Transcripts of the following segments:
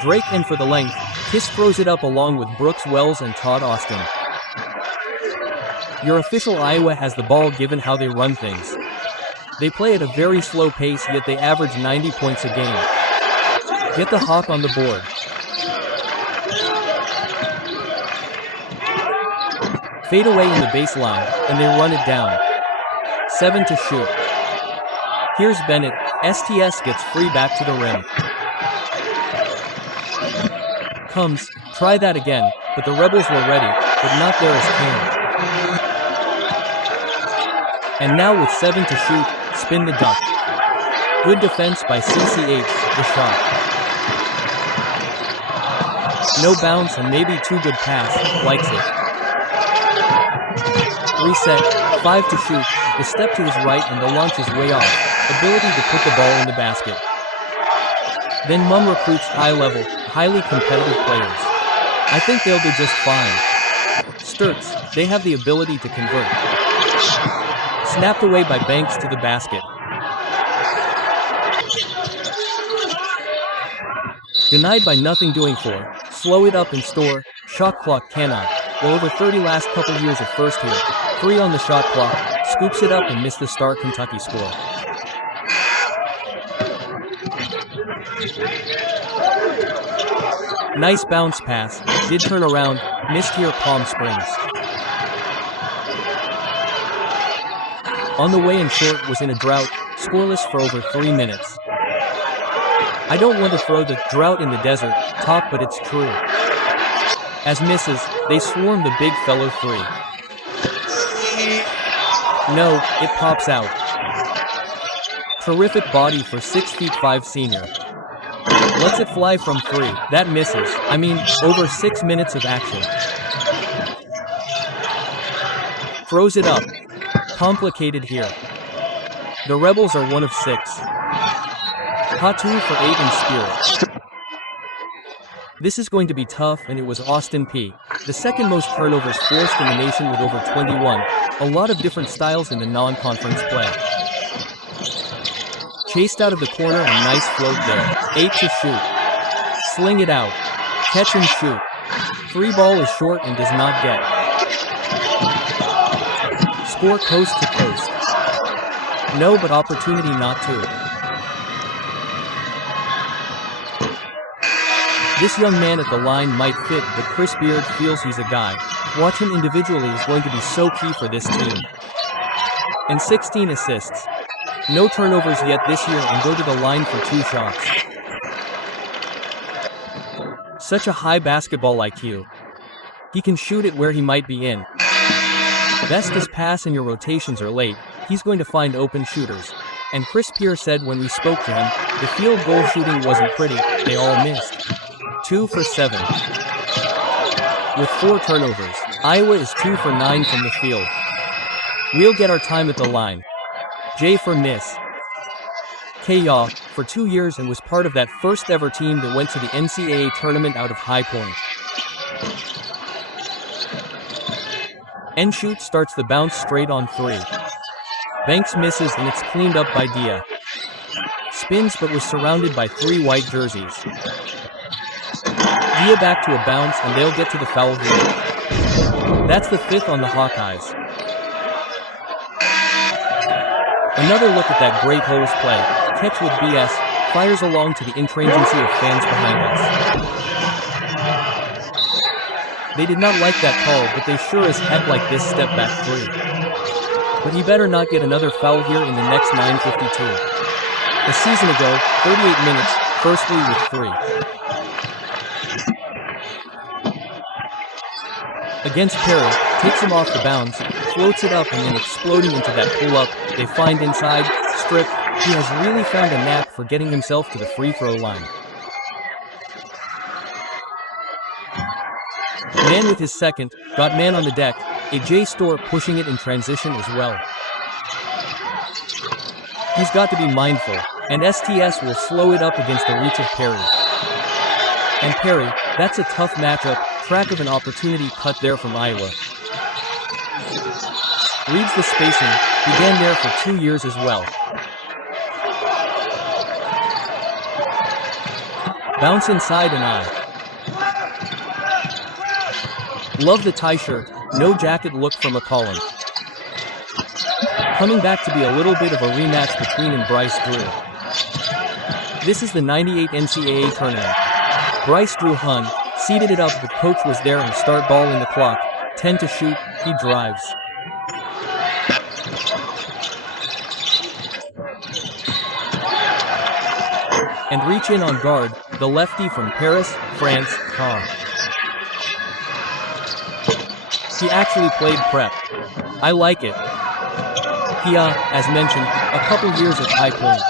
Drake in for the length. Kiss throws it up along with Brooks Wells and Todd Austin. Your official Iowa has the ball given how they run things. They play at a very slow pace, yet they average 90 points a game. Get the Hawk on the board. Fade away in the baseline, and they run it down. 7 to shoot. Here's Bennett. STS gets free back to the rim. Comes, try that again, but the Rebels were ready, but not there as Kane. And now with 7 to shoot, spin the duck. Good defense by CCH, the shot. No bounce and maybe too good pass, likes it. Reset, 5 to shoot, the step to his right and the launch is way off, ability to put the ball in the basket. Then Mum recruits high-level, highly competitive players. I think they'll do just fine. Sturts, they have the ability to convert. Snapped away by Banks to the basket. Denied by nothing doing for. Slow it up and store. Shot clock cannot. Well over 30 last couple years of first here. 3 on the shot clock. Scoops it up and missed the start Kentucky score. Nice bounce pass. Did turn around. Missed here Palm Springs. On the way in short was in a drought. Scoreless for over 3 minutes. I don't want to throw the drought in the desert top, but it's true. As misses, they swarm the big fellow 3. No, it pops out. Terrific body for 6'5" senior. Lets it fly from 3. That misses. I mean, over 6 minutes of action. Throws it up. Complicated here. The Rebels are 1 of 6. Hot 2 for 8 in spirit. This is going to be tough, and it was Austin P. The second most turnovers forced in the nation with over 21. A lot of different styles in the non-conference play. Chased out of the corner and nice float there. 8 to shoot. Sling it out. Catch and shoot. 3 ball is short and does not get. Score coast to coast. No, but opportunity not to. This young man at the line might fit, but Chris Beard feels he's a guy. Watch him individually is going to be so key for this team. And 16 assists. No turnovers yet this year and go to the line for 2 shots. Such a high basketball IQ. He can shoot it where he might be in. Best is pass and your rotations are late. He's going to find open shooters. And Chris Pierce said when we spoke to him, the field goal shooting wasn't pretty, they all missed. 2 for 7. With 4 turnovers, Iowa is 2 for 9 from the field. We'll get our time at the line. J for miss. K-Yaw, for 2 years and was part of that first ever team that went to the NCAA tournament out of High Point. N-Shoot starts the bounce straight on 3. Banks misses and it's cleaned up by Dia. Spins but was surrounded by 3 white jerseys. Dia back to a bounce and they'll get to the foul here. That's the 5th on the Hawkeyes. Another look at that great holes play. Catch with BS, fires along to the intransigency of fans behind us. They did not like that call, but they sure as heck like this step back 3. But he better not get another foul here in the next 9:52. A season ago, 38 minutes, firstly with 3. Against Perry, takes him off the bounds, floats it up and then exploding into that pull-up, they find inside, strip, he has really found a knack for getting himself to the free throw line. Man with his second, got man on the deck, a J Store pushing it in transition as well. He's got to be mindful, and STS will slow it up against the reach of Perry. And Perry, that's a tough matchup, track of an opportunity cut there from Iowa. Reads the spacing, began there for 2 years as well. Bounce inside and I. Love the tie shirt, no jacket look for McCollum. Coming back to be a little bit of a rematch between and Bryce Drew. This is the '98 NCAA tournament. Bryce Drew Hun, seated it up, the coach was there and start ball in the clock. 10 to shoot, he drives. And reach in on guard, the lefty from Paris, France, Caen. He actually played prep. I like it. He, as mentioned, a couple years at High Point.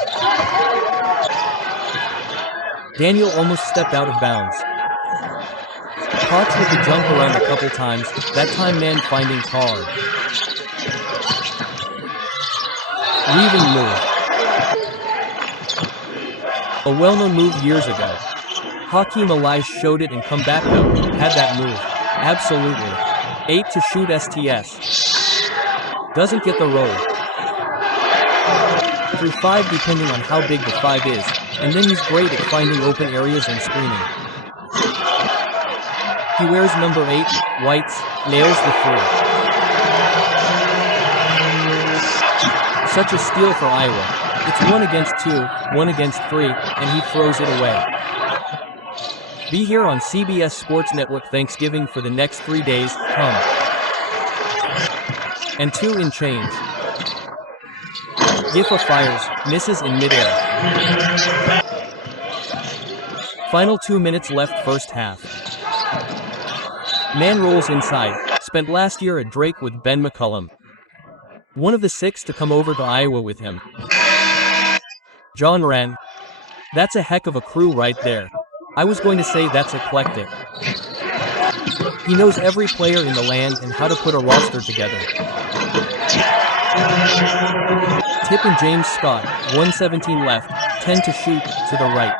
Daniel almost stepped out of bounds. Caught with the jump around a couple times, that time man finding card. Weaving move. A well-known move years ago. Hawkeyes showed it and come back though, had that move. Absolutely. 8 to shoot STS. Doesn't get the roll. Through 5 depending on how big the 5 is, and then he's great at finding open areas and screening. He wears number 8, whites, nails the 3. Such a steal for Iowa. It's 1 against 2, 1 against 3, and he throws it away. Be here on CBS Sports Network Thanksgiving for the next 3 days, come. And 2 in change. Giffa fires, misses in midair. Final 2 minutes left first half. Man rolls inside, spent last year at Drake with Ben McCollum. One of the 6 to come over to Iowa with him. John Wren. That's a heck of a crew right there. I was going to say that's eclectic. He knows every player in the land and how to put a roster together. Tip and James Scott, 1:17 left, 10 to shoot, to the right.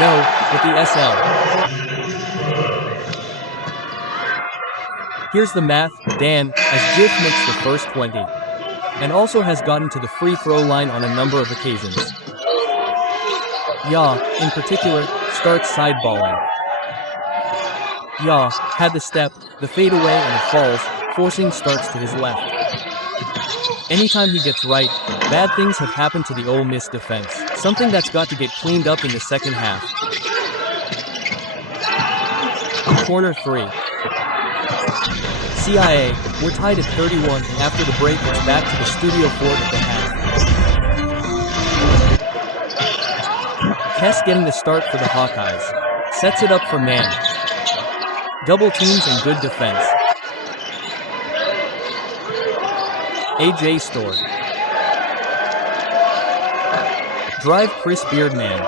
No, with the SL. Here's the math, Dan, as Jiff makes the first 20. And also has gotten to the free throw line on a number of occasions. Ya, in particular, starts sideballing. Ya had the step, the fadeaway and the falls, forcing starts to his left. Anytime he gets right, bad things have happened to the Ole Miss defense, something that's got to get cleaned up in the second half. Corner 3. CIA, we're tied at 31 and after the break it's back to the studio fort at the half. Kess getting the start for the Hawkeyes. Sets it up for man. Double teams and good defense. AJ Store. Drive Chris Beardman.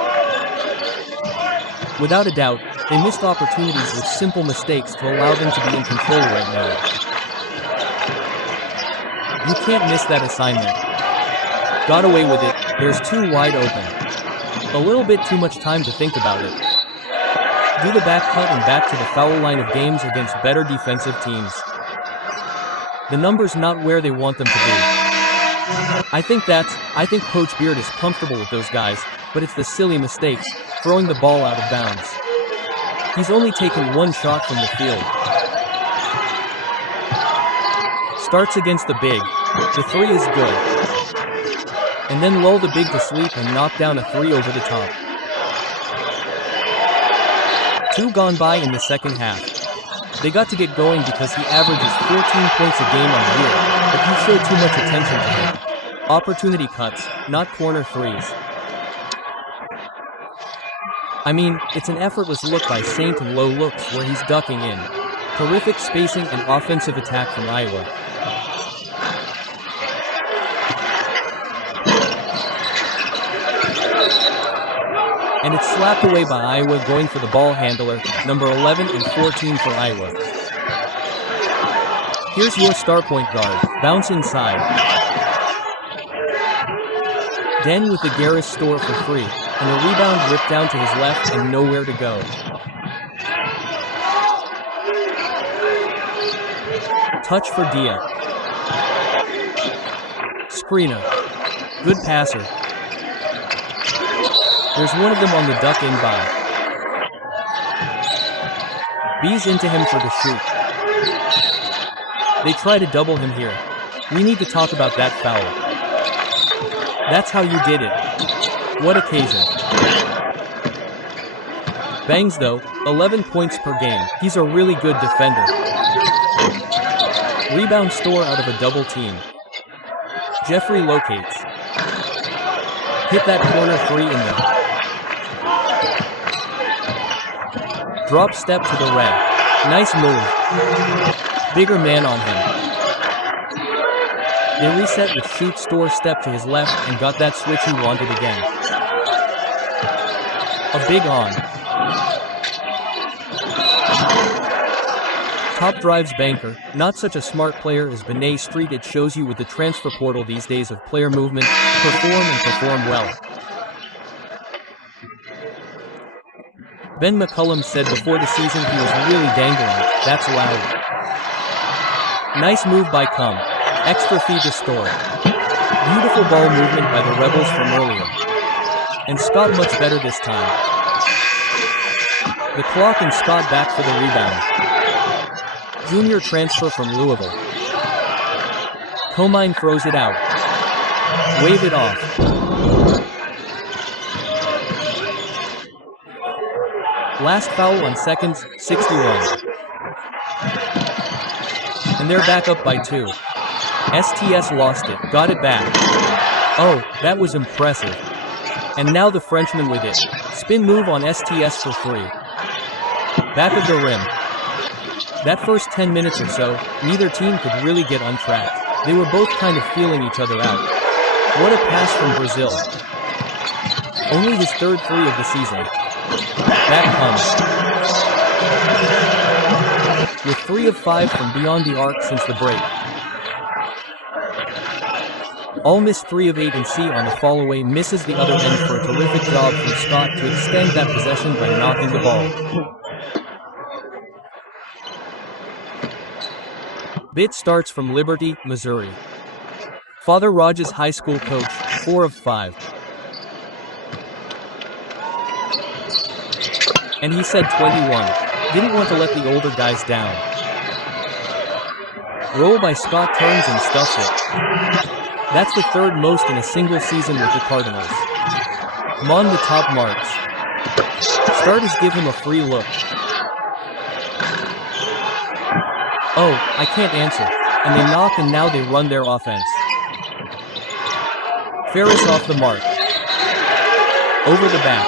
Without a doubt, they missed opportunities with simple mistakes to allow them to be in control right now. You can't miss that assignment. Got away with it, there's 2 wide open. A little bit too much time to think about it. Do the back cut and back to the foul line of games against better defensive teams. The number's not where they want them to be. I think Coach Beard is comfortable with those guys, but it's the silly mistakes, throwing the ball out of bounds. He's only taken 1 shot from the field. Starts against the big. The 3 is good. And then lull the big to sleep and knock down a 3 over the top. 2 gone by in the second half. They got to get going because he averages 14 points a game on the year, but you show too much attention to him. Opportunity cuts, not corner 3s. I mean, it's an effortless look by Saint and low looks where he's ducking in. Terrific spacing and offensive attack from Iowa. And it's slapped away by Iowa going for the ball handler, number 11 and 14 for Iowa. Here's your star point guard, bounce inside. Dan with the Garris store for free, and the rebound ripped down to his left and nowhere to go. Touch for Dia. Screener. Good passer. There's one of them on the duck in by. B's into him for the shoot. They try to double him here. We need to talk about that foul. That's how you did it. What occasion. Bangs though, 11 points per game. He's a really good defender. Rebound store out of a double team. Jeffrey locates. Hit that corner 3 in there. Drop step to the red. Nice move. Bigger man on him. They reset with shoot store step to his left and got that switch he wanted again. A big on. Top drives banker, not such a smart player as Benet Street. It shows you with the transfer portal these days of player movement, perform well. Ben McCullum said before the season he was really dangling. That's loud. Nice move by Cum. Extra feed to Store. Beautiful ball movement by the Rebels from earlier. And Scott much better this time. The clock and Scott back for the rebound. Junior transfer from Louisville. Comine throws it out. Wave it off. Last foul on seconds, 61. And they're back up by 2. STS lost it, got it back. Oh, that was impressive. And now the Frenchman with it. Spin move on STS for 3. Back of the rim. That first 10 minutes or so, neither team could really get on track. They were both kind of feeling each other out. What a pass from Brazil. Only his 3rd 3 of the season. Back comes. With 3 of 5 from beyond the arc since the break. Ole Miss 3 of 8 and C on the fall-away misses the other end for a terrific job from Scott to extend that possession by knocking the ball. Bit starts from Liberty, Missouri. Father Rogers high school coach, 4 of 5. And he said 21. Didn't want to let the older guys down. Roll by Scott turns and stuffs it. That's the 3rd most in a single season with the Cardinals. Mon the top marks. Starters give him a free look. Oh, I can't answer. And they knock and now they run their offense. Ferris off the mark. Over the back.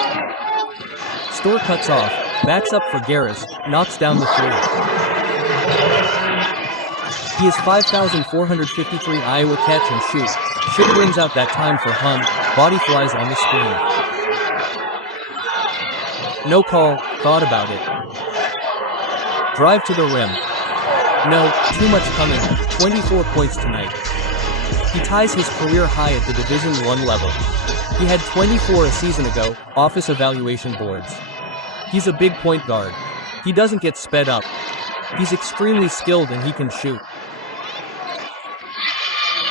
Store cuts off. Backs up for Garris. Knocks down the 3. He has 5,453 Iowa catch and shoot. Shit brings out that time for Hun. Body flies on the screen. No call. Thought about it. Drive to the rim. No, too much coming. 24 points tonight. He ties his career high at the Division I level. He had 24 a season ago, office evaluation boards. He's a big point guard. He doesn't get sped up. He's extremely skilled and he can shoot.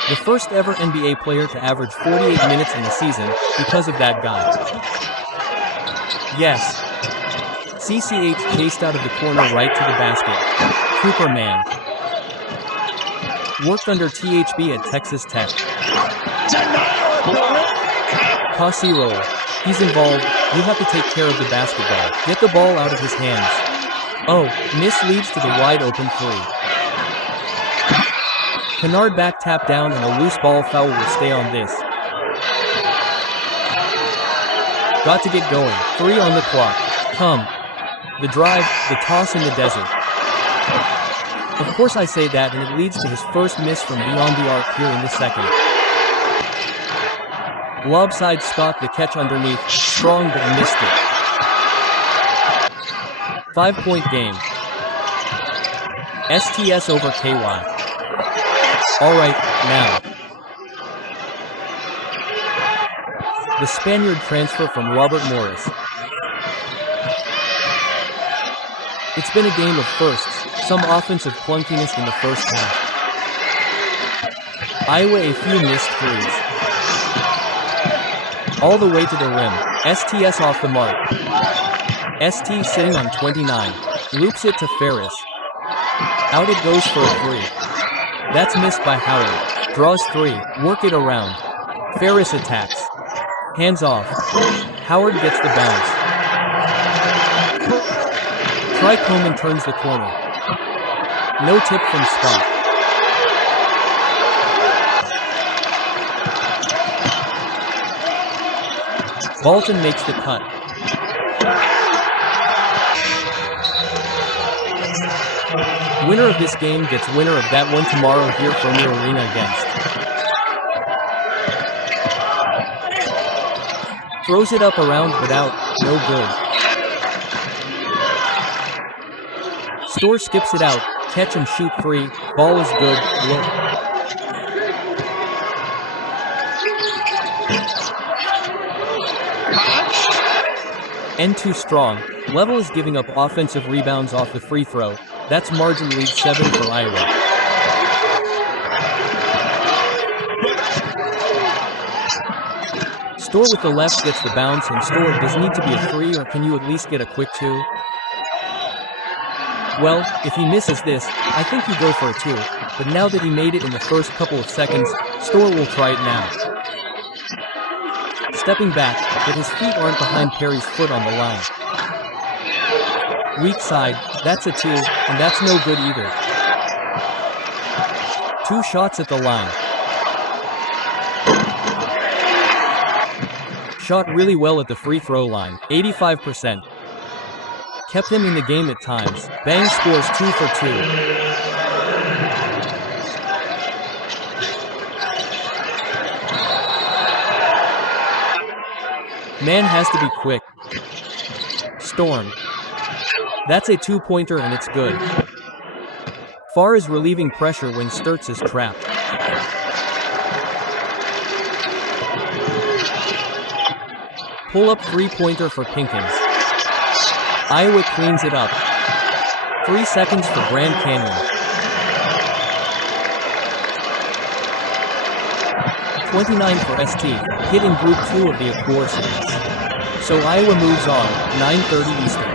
The first ever NBA player to average 48 minutes in a season because of that guy. Yes. CCH chased out of the corner right to the basket. Cooper man. Worked under THB at Texas Tech. Kasi roll. He's involved. You have to take care of the basketball. Get the ball out of his hands. Oh, miss leads to the wide open 3. Kennard back tap down and a loose ball foul will stay on this. Got to get going. 3 on the clock. Come. The drive, the toss in the desert. Of course I say that and it leads to his first miss from beyond the arc here in the 2nd. Lobside Scott the catch underneath, strong but missed it. 5-point game. STS over KY. Alright, now. The Spaniard transfer from Robert Morris. It's been a game of firsts, some offensive clunkiness in the first half. Iowa a few missed 3s. All the way to the rim. STS off the mark. ST sitting on 29. Loops it to Ferris. Out it goes for a 3. That's missed by Howard. Draws 3. Work it around. Ferris attacks. Hands off. Howard gets the bounce. Try Coleman turns the corner. No tip from Scott. Bolton makes the cut. Winner of this game gets winner of that one tomorrow here from your arena against. Throws it up around but out, no good. Store skips it out, catch and shoot free, ball is good, look. End too strong. Level is giving up offensive rebounds off the free throw. That's margin lead 7 for Iowa. Store with the left gets the bounce, and Store does need to be a 3, or can you at least get a quick 2? Well, if he misses this, I think you go for a 2, but now that he made it in the first couple of seconds, Store will try it now. Stepping back, but his feet aren't behind Perry's foot on the line. Weak side, that's a 2, and that's no good either. 2 shots at the line. Shot really well at the free throw line, 85%. Kept him in the game at times. Bang scores 2 for 2. Man has to be quick. Storm. That's a 2-pointer and it's good. Farr is relieving pressure when Sturtz is trapped. Pull up 3-pointer for Pinkins. Iowa cleans it up. 3 seconds for Grand Canyon. 29 for ST, hit in Group 2 of the Accor series. So Iowa moves on, 9:30 Eastern.